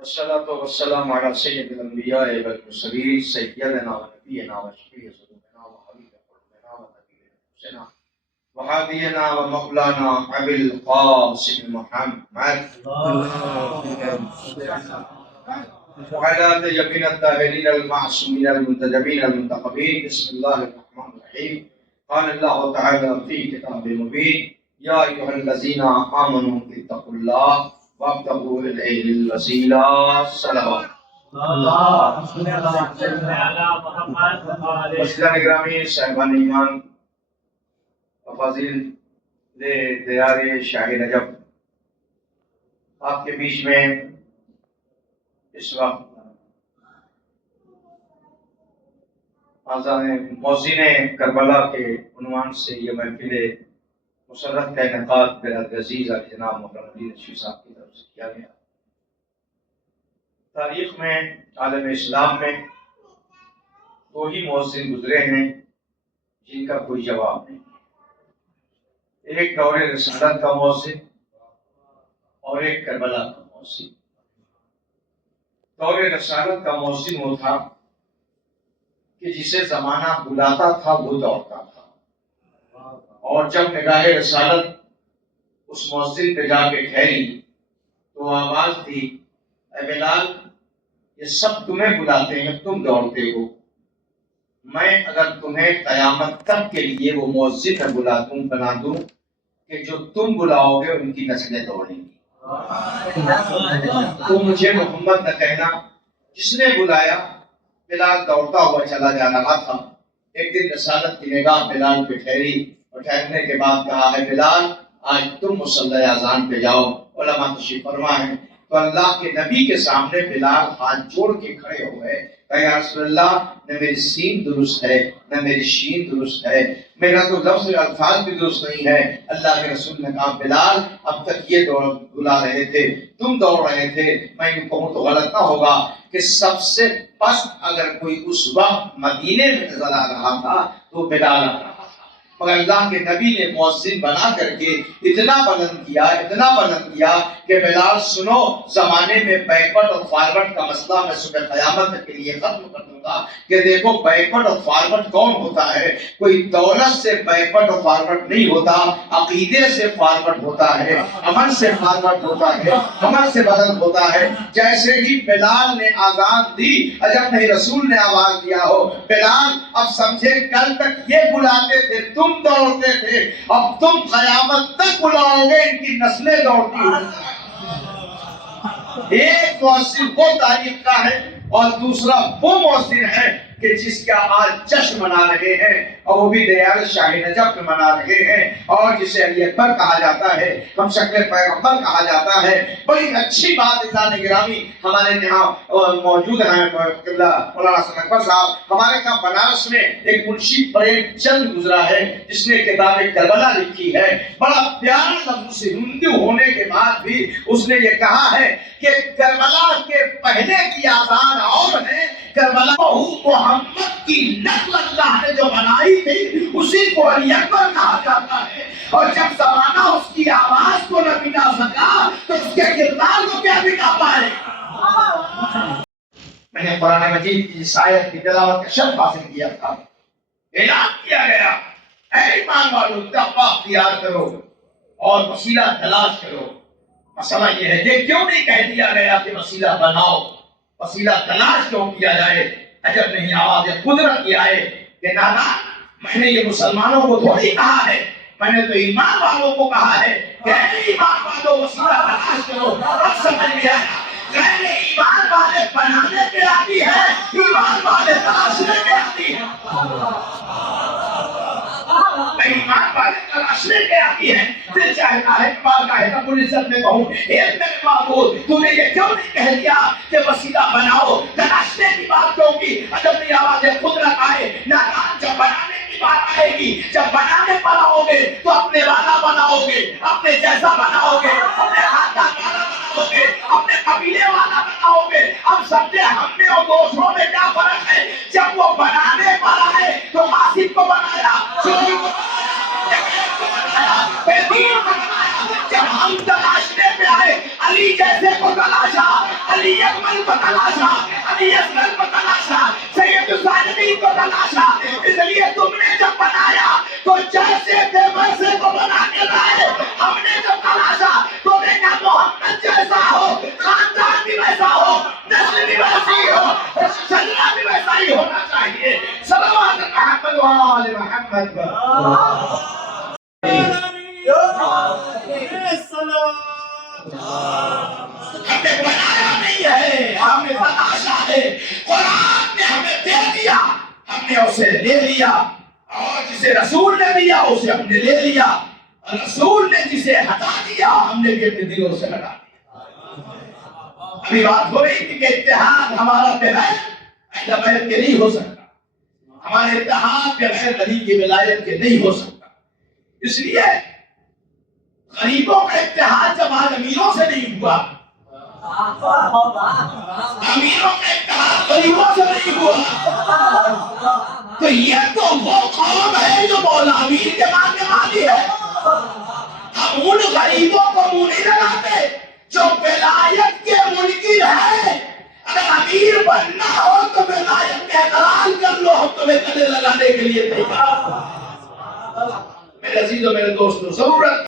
والصلاة والسلام على سيد الأنبياء والمرسلين سيدنا ونبينا وشفيع ذنوبنا وحبيب قلوبنا ونبي نفوسنا وهادينا ومولانا أبي القاسم محمد وعلى طيبين الطاهرين المعصومين المنتجبين المنتخبين. بسم الله الرحمن الرحيم. قال الله تعالى في كتاب مبين: يا أيها الذين آمنوا اتقوا الله وابتغوا إليه الوسيلة. صلوات مسئلہ نگرامی صاحبان ایمان افاضل دیار شاہ نجف، آپ کے بیچ میں اس وقت موزین کربلا کے عنوان سے یہ محفل مسرت کا انعقاد برادر عزیز علی جناب محترم علی رشید صاحب کی طرف سے کیا گیا۔ تاریخ میں عالم اسلام میں دو ہی مؤذن گزرے ہیں جن کا کوئی جواب نہیں، ایک دور رسالت کا مؤذن اور ایک کربلا کا مؤذن۔ دور رسالت کا مؤذن وہ تھا کہ جسے زمانہ بلاتا تھا وہ دوڑتا تھا، اور جب نگاہ رسالت اس مؤذن پہ جا کے ٹھہری تو آواز دی: اے بلال، یہ سب تمہیں بلاتے ہیں، تم دوڑتے ہو، میں اگر تمہیں قیامت تک کے لیے وہ مؤذن بنا دوں کہ جو تم بلاؤ گے ان کی نسلیں دوڑیں گی، تو مجھے محمد نہ کہنا۔ جس نے بلایا بلال دوڑتا ہوا چلا جا رہا تھا۔ ایک دن رسالت کی نگاہ بلال پہ ٹھہری اور ٹھہرنے کے بعد کہا: ہے بلال، آج تم مصلی اذان پہ جاؤ۔ علماء تشریف فرما ہے تو اللہ کے نبی کے سامنے بلال ہاتھ جوڑ کے کھڑے ہوئے کہ یا رسول اللہ، نہ میری سین درست ہے نہ میری شین درست ہے، میرا تو لفظ الفاظ بھی درست نہیں ہے۔ اللہ کے رسول نے کہا: بلال، اب تک یہ بلا رہے تھے، تم دوڑ رہے تھے، میں یوں کہوں تو غلط نہ ہوگا کہ سب سے پس اگر کوئی اس وقت مدینے میں نظر آ رہا تھا تو بلال آ رہا تھا، مگر اللہ کے نبی نے مؤذن بنا کر کے اتنا بلند کیا کہ بلال سنو، زمانے میں بیکورڈ اور فارورڈ کا مسئلہ میں صبح قیامت کے لیے ختم کر دوں گا کہ دیکھو بیکورڈ اور فارورڈ کون ہوتا ہے۔ کوئی دولت سے بیکورڈ اور فارورڈ نہیں ہوتا، عقیدے سے فارورڈ ہوتا ہے، عمل سے فارورڈ ہوتا ہے، عمل سے بلند ہوتا ہے۔ جیسے ہی بلال نے آزان دی، جب نہیں رسول نے آواز دیا ہو: بلال، اب سمجھے کل تک یہ بلاتے تھے، تم دوڑتے تھے، اب تم قیامت تک بلاؤ گے، ان کی نسلیں دوڑتی ہیں۔ ایک مؤذن وہ تاریخ کا ہے اور دوسرا وہ مؤذن ہے کہ جس کا آج جشن منا رہے ہیں، اور وہ بھی دیار شاہ نجف میں منا رہے ہیں، اور جسے علی اکبر کہا جاتا ہے، ہم شکل پیغمبر کہا جاتا ہے۔ بڑی اچھی بات عزیزان گرامی، ہمارے یہاں موجود ہیں مولانا حسن اکبر صاحب، ہمارے یہاں بنارس میں ایک منشی پریم چند گزرا ہے جس نے کتاب کربلا لکھی ہے۔ بڑا پیارا لفظ سے ہندو ہونے کے بعد بھی اس نے یہ کہا ہے کہ کربلا کے پہلے کی آزان اور ہے، کربلا محمد کی نقل اللہ نے جو بنائی تھی اسی کو علی اکبر کہا جاتا ہے، اور جب زمانہ اس کی آواز کو نہ مٹا سکا تو اس کے کردار کو کیا مٹا پائے۔ میں نے قرآن مجید کی اس آیت کی تلاوت کا شرف حاصل کیا تھا، اعلان کیا گیا: اے ایمان والو، تقوی اختیار کرو اور وسیلہ تلاش کرو۔ مسئلہ یہ ہے، یہ کیوں نہیں کہہ دیا گیا کہ وسیلہ بناؤ، وسیلہ تلاش کیوں کیا جائے؟ عجب نہیں آواز قدرت کی آئے کہ نانا، میں نے یہ مسلمانوں کو تھوڑی کہا ہے، میں نے تو ایمان والوں کو کہا ہے کہ اے ایمان والوں وسیلہ تلاش کرو۔ اب سمجھ میں آیا، غیر ایمان والے بنانے پہ آتی ہے، ایمان والے تلاشنے پہ آتی ہے۔ ایمان والے تلاشنے پہ آتی ہے۔ دل چاہتا ہے کہ رب العزت میں کہوں: اے میرے معبود، تو نے یہ کیوں نہیں کہہ دیا کہ وسیلہ بناؤ؟ تلاشنے کی بات کیوں کی؟ جب بھی آواز قدرت آئے، نادان جب بنانے کی بات آئے گی، جب بنانے پر آؤ گے تو اپنے والا بناؤ گے، اپنے جیسا بناؤ گے، اپنے خاندان والا بناؤ گے، اپنے قبیلے والا بناؤ گے۔ اب سمجھے ہم میں اور دوسروں میں کیا فرق ہے؟ جب وہ بنانے پر آئے تو آصف کو بنایا، چوری کو بنایا، بے دین کو بنایا۔ جب ہم تلاشنے پہ آئے، علی جیسے کو تلاشا، علی اکمل کو تلاشا، علی اصغر کو تلاشا، سید العالمین کو تلاشا. اس لیے تم نے جب بنایا تو جیسے تھے ویسے کو بنا کے لائے. ہم نے جب تلاشا تو دیکھا محمد جیسا ہو، خاندان بھی ویسا ہو، نسل بھی ویسی ہو، شجرہ بھی ویسا ہی ہونا چاہیے. صلوات محمد و آل محمد. ہم نے بنایا نہیں ہے، ہم نے تلاشا ہے. قرآن نے ہمیں دے دیا، ہم نے اسے لے لیا، اور جسے رسول نے دیا اسے ہم نے لے لیا. رسول نے جسے ہٹا دیا ہم نے بھی اپنے دلوں سے ہٹا دیا. ابھی بات ہو رہی تھی کہ اتحاد ہمارا بغیر اہل بیت کے نہیں ہو سکتا، ہمارے اتحاد بغیر علی کی ولایت کے نہیں ہو سکتا. اس لیے غریبوں کا اتحاد جب آج امیروں سے نہیں ہوا، امیروں کا اتحاد غریبوں سے نہیں ہوا، تو یہ تو وہ قوم ہے جو مولا امیر کے ماننے والی ہے. ہم ان غریبوں کو منہ نہیں لگاتے جو ولایت کے منکر ہے. اگر امیر بننا ہو تو ولایت کا اقرار کر لو، ہم تمہیں گلے لگانے کے لیے تیار. میرے عزیزوں، میرے دوستوں، ضرورت